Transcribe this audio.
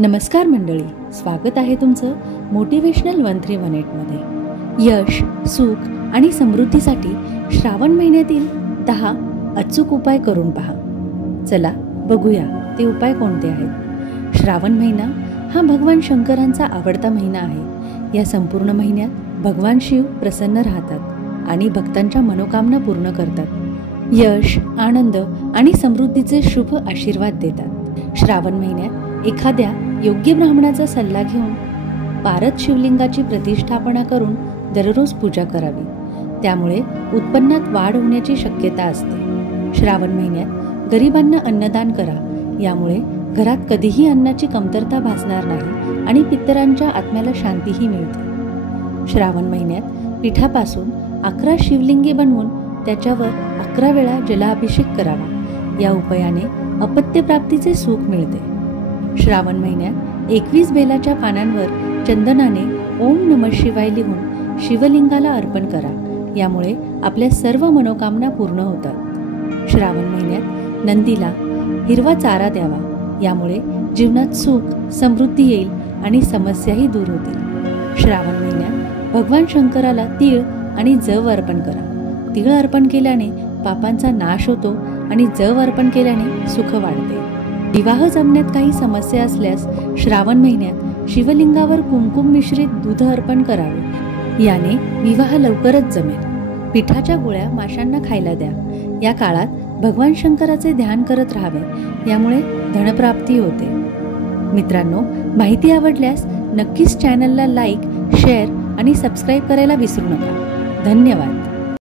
नमस्कार मंडळी, स्वागत आहे तुमचं मोटिवेशनल 1318 मध्ये। यश, सुख आणि समृद्धीसाठी श्रावण महिन्यातील 10 अचूक उपाय करून पहा। चला बघूया ते उपाय कोणते आहेत। श्रावण महिना हा भगवान शंकरांचा आवडता महिना आहे। या संपूर्ण महिन्यात भगवान शिव प्रसन्न राहतात आणि भक्तांच्या मनोकामना पूर्ण करतात। यश, आनंद आणि समृद्धीचे शुभ आशीर्वाद देतात। श्रावण महिन्यात एखाद्या योग्य ब्राह्मणाचा सल्ला घेऊन पारद शिवलिंगाची प्रतिष्ठापना करून दररोज पूजा करावी, त्यामुळे उत्पन्नात वाढ होण्याची शक्यता असते। श्रावण महिन्यात गरिबांना अन्नदान करा, यामुळे घरात कधीही अन्नाची कमतरता भासणार नाही आणि पितरांच्या आत्म्याला शांतीही मिळते। श्रावण महिन्यात पिठापासून 11 शिवलिंगे बनवून त्याच्यावर 11 वेळा जलाभिषेक करावा, या उपायाने अपत्य प्राप्तीचे सुख मिळते। श्रावण महिन्यात 21 बेलाच्या पानांवर चंदनाने ओम नमः शिवाय लिहून शिवलिंगाला अर्पण करा, यामुळे आपल्या सर्व मनोकामना पूर्ण होतात। श्रावण महिन्यात नंदीला हिरवा चारा द्यावा, यामुळे जीवनात सुख समृद्धी येईल आणि समस्याही दूर होतील। श्रावण महिन्यात भगवान शंकराला तीळ आणि जव अर्पण करा। तीळ अर्पण केल्याने पापांचा नाश होतो आणि जव अर्पण केल्याने सुख वाढते। विवाह जमण्यात काही समस्या असल्यास श्रावण महिन्यात शिवलिंगावर कुंकुम मिश्रित दूध अर्पण करावे, याने विवाह लवकरच जमेल। पिठाच्या गोळ्या माशांना खायला द्या। या काळात भगवान शंकराचे ध्यान करत राहावे, यामुळे धनप्राप्ती होते। मित्रांनो, माहिती आवडल्यास नक्कीच चॅनलला लाईक, शेअर आणि सबस्क्राईब करायला विसरू नका। धन्यवाद।